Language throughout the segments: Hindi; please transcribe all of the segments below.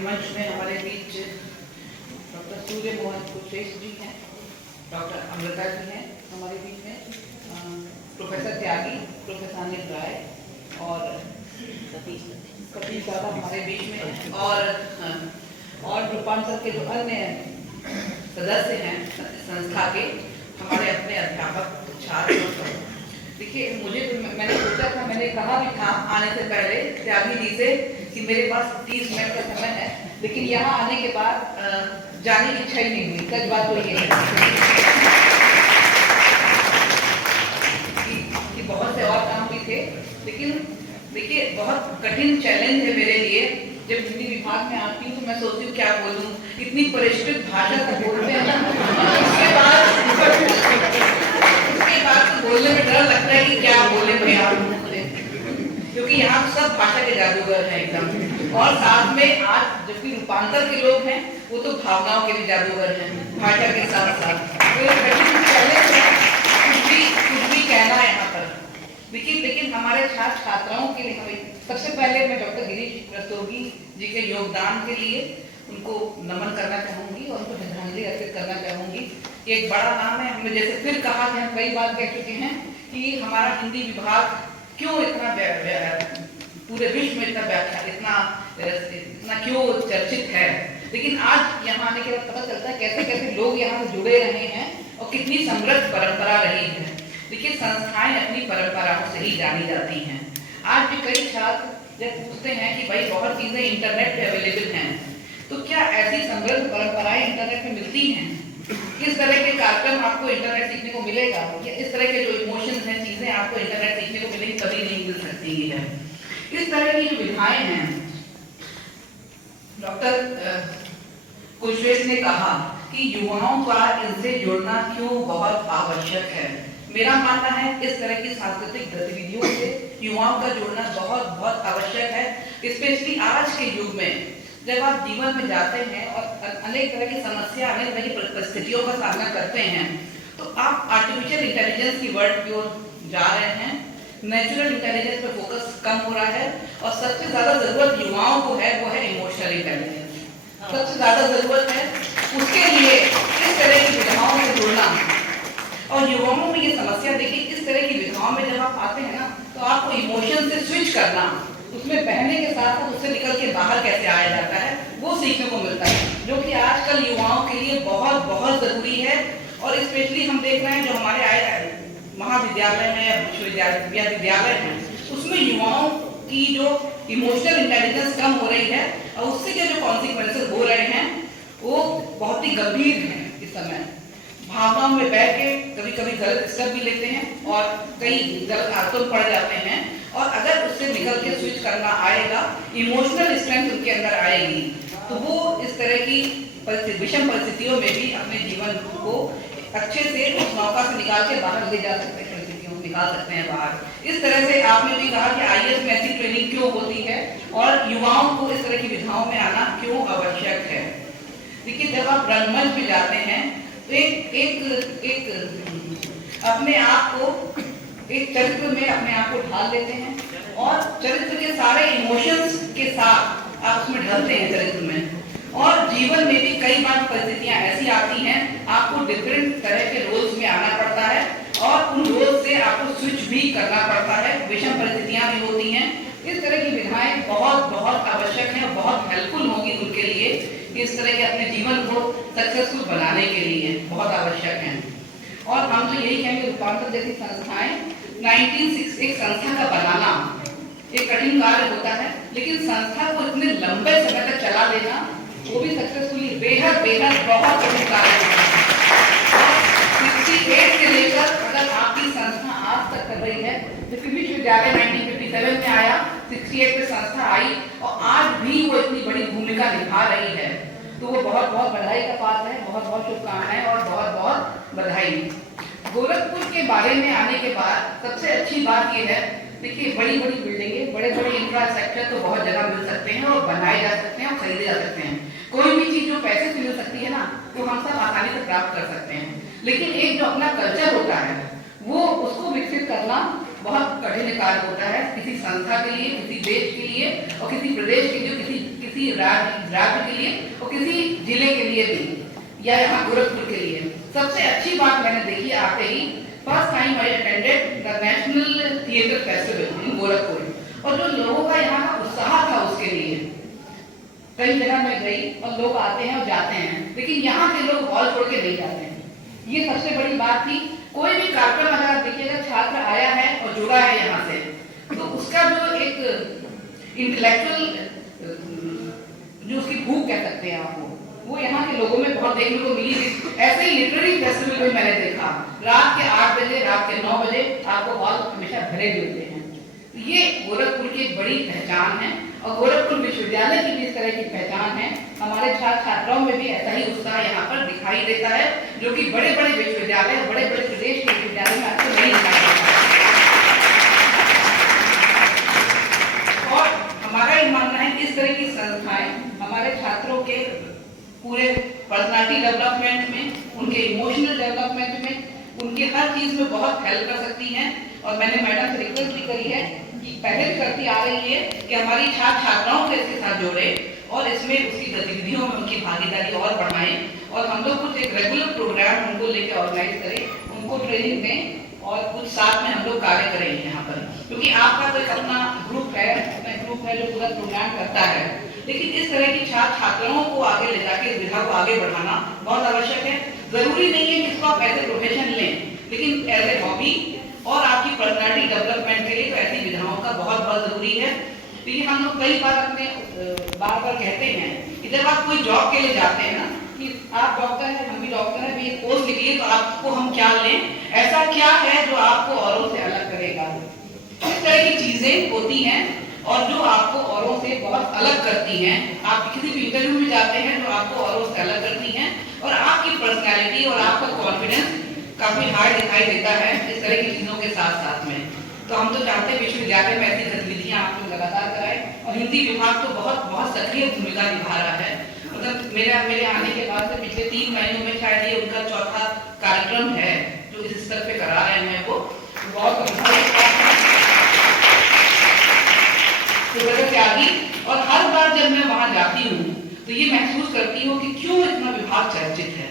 मंच में हमारे बीच डॉक्टर सूर्य मोहन कुशेश्वर जी हैं, डॉक्टर अमृता जी हैं हमारे बीच में, प्रोफेसर त्यागी, प्रोफेसर अनिल राय और कपिल दादा हमारे बीच में हैं, और रूपांतर के जो अन्य सदस्य हैं संस्था के, हमारे अपने अध्यापक छात्र। देखिए, मैंने सोचा था, मैंने कहा भी था आने से पहले त्यागी जी से कि मेरे पास 30 मिनट का समय है, लेकिन यहाँ आने के बाद जाने की इच्छा ही नहीं हुई। सच बात तो ये है कि बहुत से और काम भी थे, लेकिन देखिए बहुत कठिन चैलेंज है मेरे लिए। जब हिंदी विभाग में आती हूँ तो मैं सोचती हूँ क्या बोलूँ, इतनी परिष्कृत भाषा तो बोलते हैं, उसके बाद तो बोलने में डर लगता है कि क्या बोले भैया, क्योंकि यहाँ सब भाषा के जादूगर हैं एकदम। और साथ में आज जबकि रूपांतर के लोग हैं, वो तो भावनाओं के भी जादूगर हैं भाषा के साथ साथ। तो ये कठिन चैलेंज है कुछ भी कहना है यहाँ पर। देखिए, लेकिन हमारे छात्र छात्राओं के लिए हमें सबसे पहले मैं डॉक्टर गिरीश रस्तोगी जी के योगदान के लिए उनको नमन करना चाहूँगी और उनको श्रद्धांजलि अर्पित करना चाहूँगी। ये एक बड़ा नाम है। हमने जैसे फिर कहा कि हम कई बार कह चुके हैं कि हमारा हिंदी विभाग क्यों इतना पूरे विश्व में इतना क्यों चर्चित है, लेकिन आज यहाँ आने के बाद पता चलता है कैसे कैसे लोग यहाँ से जुड़े रहे हैं और कितनी समृद्ध परंपरा रही है। देखिए, संस्थाएं अपनी परंपराओं से ही जानी जाती हैं। आज भी कई छात्र जब पूछते हैं कि भाई बहुत चीजें इंटरनेट पे अवेलेबल हैं, तो क्या ऐसी समृद्ध परंपराएं इंटरनेट पे मिलती हैं? किस तरह के कार्यक्रम आपको इंटरनेट सीखने को मिलेगा, या इस तरह के जो इमोशंस हैं, चीजें आपको इंटरनेट सीखने को मिलेंगी? कभी नहीं मिल सकती है। इस तरह की जो विधाएं हैं, डॉक्टर कुशेश्वर ने कहा कि युवाओं का इनसे जुड़ना क्यों बहुत आवश्यक है। मेरा मानना है इस तरह की सांस्कृतिक गतिविधियों से युवाओं का जुड़ना बहुत बहुत आवश्यक है, स्पेशली आज के युग में जब आप जीवन में जाते हैं और अनेक तरह की समस्या, अनेक तरह की परिस्थितियों का सामना करते हैं, तो आप आर्टिफिशियल इंटेलिजेंस की वर्ल्ड की ओर जा रहे हैं। नेचुरल इंटेलिजेंस पर फोकस कम हो रहा है और सबसे ज्यादा जरूरत युवाओं को है, वो है इमोशनल इंटेलिजेंस। सबसे ज्यादा जरूरत है उसके लिए इस तरह की विधाओं से जुड़ना। और युवाओं में ये समस्या देखिए, इस तरह की विधाओं में जब आप आते हैं ना, तो आपको इमोशन से स्विच करना, उसमें बहने के साथ साथ उससे निकल के बाहर कैसे आया जाता है, वो सीखने को मिलता है, जो कि आजकल युवाओं के लिए बहुत बहुत जरूरी है। और स्पेशली हम देख रहे हैं जो हमारे महाविद्यालय में या विश्वविद्यालय हैं, उसमें युवाओं की जो इमोशनल इंटेलिजेंस कम हो रही है और उससे के जो कॉन्सिक्वेंसेस हो रहे हैं वो बहुत ही गंभीर हैं। इस समय भावनाओं में बह के कभी कभी गलत स्टेप भी लेते हैं और कई गलत आदतों पड़ जाते हैं, और अगर उससे निकल के स्विच करना आएगा, इमोशनल स्ट्रेंथ उनके अंदर आएगी, तो वो इस तरह की विषम परिस्थितियों में भी अपने जीवन को अच्छे से उस मौका से निकाल के बाहर ले जा सकते हैं, परिस्थितियों निकाल सकते हैं बाहर। इस तरह से आपने भी कहा कि IAS में ऐसी ट्रेनिंग क्यों होती है और युवाओं को इस तरह की विधाओं में आना क्यों आवश्यक है। देखिए, जब आप रंगमंच में जाते हैं तो एक अपने आप को एक चरित्र में अपने आप को ढाल लेते हैं और चरित्र के सारे इमोशंस के साथ आप उसमें ढलते हैं चरित्र में। और जीवन में भी कई बार परिस्थितियां ऐसी आती हैं, आपको डिफरेंट तरह के रोल्स में आना पड़ता है और उन रोल्स से आपको स्विच भी करना पड़ता है, विषम परिस्थितियां भी होती हैं। इस तरह की विधाएं बहुत बहुत आवश्यक हैं और बहुत हेल्पफुल होगी उनके लिए, इस तरह के अपने जीवन को सक्सेसफुल बनाने के लिए बहुत आवश्यक हैं। और हम तो यही कहेंगे, रूपांतर जैसी संस्थाएं 1960 एक संस्था का बनाना एक कठिन कार्य होता है, लेकिन संस्था को इतने लंबे समय तक चला लेना वो भी सक्सेसफुली बेहद बेहद बहुत कठिन कार्य होता है। 68 से लेकर अगर आपकी संस्था आज तक कर रही है, जबकि विश्वविद्यालय 1957 में आया, 68 में संस्था आई और आज भी वो इतनी बड़ी भूमिका निभा रही है, तो वो बहुत बहुत बधाई का पात्र है। बहुत बहुत शुभकामनाएं और बहुत बहुत बधाई। गोरखपुर के बारे में आने के बाद सबसे अच्छी बात यह है, देखिए बड़ी बड़ी बिल्डिंगें, बड़े बड़े इंफ्रास्ट्रक्चर तो बहुत जगह मिल सकते हैं और बनाए जा सकते हैं और खरीदे जा सकते हैं। कोई भी चीज जो पैसे से मिल सकती है ना, वो हम सब आसानी से प्राप्त कर सकते हैं, लेकिन एक जो अपना कल्चर होता है वो उसको विकसित करना बहुत कठिन कार्य होता है, किसी संस्था के लिए, किसी देश के लिए और किसी प्रदेश के लिए, किसी किसी राज्य के लिए और किसी जिले के लिए भी, या यहाँ गोरखपुर के लिए। सबसे अच्छी बात मैंने देखी आते ही, first time I attended the national theatre festival in Gorakhpur, और जो लोगों का यहाँ का उत्साह था उसके लिए, कई जगह मैं गई और लोग आते हैं और जाते हैं, लेकिन यहाँ के लोग हॉल छोड़ के नहीं जाते हैं। ये सबसे बड़ी बात थी। कोई भी कार्यक्रम अगर आप देखिएगा, छात्र आया है और जुड़ा है यहाँ से, तो उसका जो एक इंटेलेक्चुअल जो उसकी भूख कह सकते हैं आपको, वो यहाँ के लोगों में बहुत देखने को मिली। ऐसे ही लिटरेरी फेस्टिवल में मैंने देखा, रात के 8 बजे, रात के 9 बजे आपको हॉल हमेशा भरे मिलते हैं। ये गोरखपुर की एक बड़ी पहचान है, और गोरखपुर विश्वविद्यालय की भी इस तरह की पहचान है। हमारे छात्र छात्राओं में भी ऐसा ही उत्साह यहाँ पर दिखाई देता है, जो कि बड़े बड़े विश्वविद्यालय, बड़े बड़े प्रदेश के विश्वविद्यालय में आपको नहीं दिखाई देता। और हमारा ये मानना है कि इस तरह की संस्थाएं हमारे छात्रों के पूरे पर्सनालिटी डेवलपमेंट में, उनके इमोशनल डेवलपमेंट में, उनके हर चीज में बहुत हेल्प कर सकती हैं। और मैंने मैडम से रिक्वेस्ट भी करी है कि पहले भी करती आ रही है कि हमारी छात्र छात्राओं को इसके साथ जोड़े और इसमें उसकी गतिविधियों में उनकी भागीदारी और बढ़ाएं, और हम लोग कुछ एक रेगुलर प्रोग्राम उनको लेकर ऑर्गेनाइज करें, उनको ट्रेनिंग दें, और कुछ साथ में हम लोग कार्य करेंगे यहाँ पर। क्योंकि आपका तो एक अपना ग्रुप है जो पूरा प्रोग्राम करता है, लेकिन इस तरह की छात्र छात्राओं को आगे ले जाके इस विधा को आगे बढ़ाना बहुत आवश्यक है। जरूरी नहीं है कि इसको आप ऐसे प्रोफेशन लें, लेकिन एज ए हॉबी और आपकी पर्सनालिटी डेवलपमेंट के लिए तो ऐसी विधाओं का बहुत बहुत जरूरी है। क्योंकि हम लोग कई बार अपने बार बार कहते हैं कि जब आप कोई जॉब के लिए जाते हैं ना, कि आप डॉक्टर हैं, हम भी डॉक्टर हैं, भी कोर्स निकलिए तो आपको हम क्या लें, ऐसा क्या है जो आपको औरों से अलग करेगा। इस तरह की चीजें होती हैं और जो आपको औरों से बहुत अलग करती हैं। आप किसी भी इंटरव्यू में जाते हैं जो आपको औरों से अलग करती हैं, और आपकी पर्सनैलिटी और आपका कॉन्फिडेंस काफी हाई दिखाई देता है इस तरह की चीजों के साथ साथ में। तो हम तो चाहते हैं विश्वविद्यालय में ऐसी गतिविधियां आप लोग लगातार कराएं, और हिंदी विभाग तो बहुत सक्रिय भूमिका निभा रहा है। मतलब मेरे आने के बाद से पिछले 3 महीनों में शायद ये उनका चौथा कार्यक्रम है जो इस स्तर पे करा रहे हैं। वो बहुत त्यागी, और हर बार जब मैं वहां जाती हूँ तो ये महसूस करती हूँ कि क्यों इतना विभाग चर्चित है।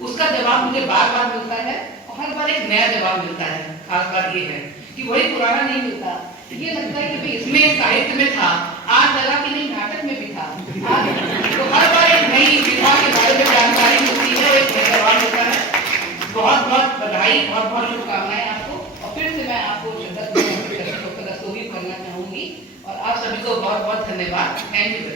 उसका जवाब मुझे बार बार मिलता है, और हर बार एक नया जवाब मिलता है। खास बात ये है कि वही पुराना नहीं मिलता। ये लगता है कि भाई इसमें साहित्य में था, आज लगा कि नहीं नाटक में भी था। तो हर बार एक नई विधा के बारे में जानकारी मिलती है, एक नया जवाब मिलता है। बहुत बहुत बधाई, बहुत बहुत शुभकामनाएं आपको, और फिर से मैं आपको करना चाहूंगी, और आप सभी को बहुत बहुत धन्यवाद। Thank you.